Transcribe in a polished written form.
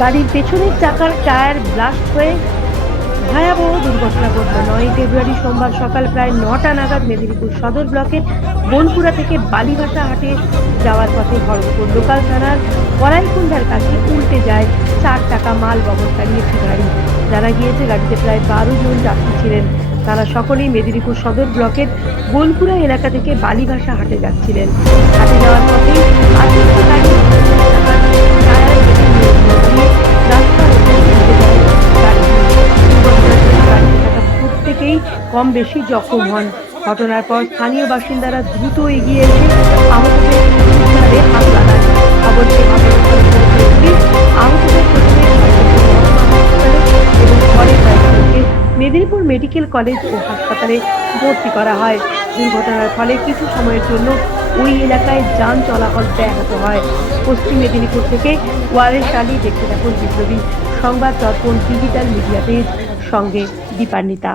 গাড়ির পেছনের চাকার টায়ার ব্লাস্ট হয়ে ভয়াবহ দুর্ঘটনা ঘটল 9 ফেব্রুয়ারি সোমবার সকাল প্রায় 9টা নাগাদ মেদিনীপুর সদর ব্লকের বোনপুরা থেকে বালিভাষা হাটে যাওয়ার পথে খড়গপুর লোকাল থানার কলাইকুণ্ডার কাছে উল্টে যায় 4 টাকা মাল বহনকারী একটি গাড়ি। জানা গিয়েছে গাড়িতে প্রায় 12 জন যাত্রী ছিলেন। তারা সকলেই মেদিনীপুর সদর ব্লকের বোনপুরা এলাকা থেকে বালিভাষা হাটে যাচ্ছিলেন। হাটে যাওয়ার পথেই আচমকা গাড়ি টায়ার কেটে নিয়ন্ত্রণ হারিয়ে রাস্তার উপর উল্টে যায় গাড়িটি। প্রত্যেকেই কম বেশি জখম হন। ঘটনার পর স্থানীয় বাসিন্দারা দ্রুত এগিয়ে এসে আহতদের উদ্ধারে হাত লাগান। খবর পেয়ে ঘটনাস্থলে পৌঁছে পুলিশ আহতদের প্রথমে হাসপাতালে এবং পরে কয়েকজনকে মেদিনীপুর মেডিকেল কলেজ ও হাসপাতালে ভর্তি করা হয়। দুর্ঘটনার ফলে কিছু সময়ের জন্য ওই এলাকায় যান চলাচল ব্যাহত হয়। পশ্চিম মেদিনীপুর থেকে ওয়ারেশ আলী, দেখতে থাকুন বিপ্লবী সংবাদ দর্পণ ডিজিটাল মিডিয়া পেজ, সঙ্গে দীপান্বিতা।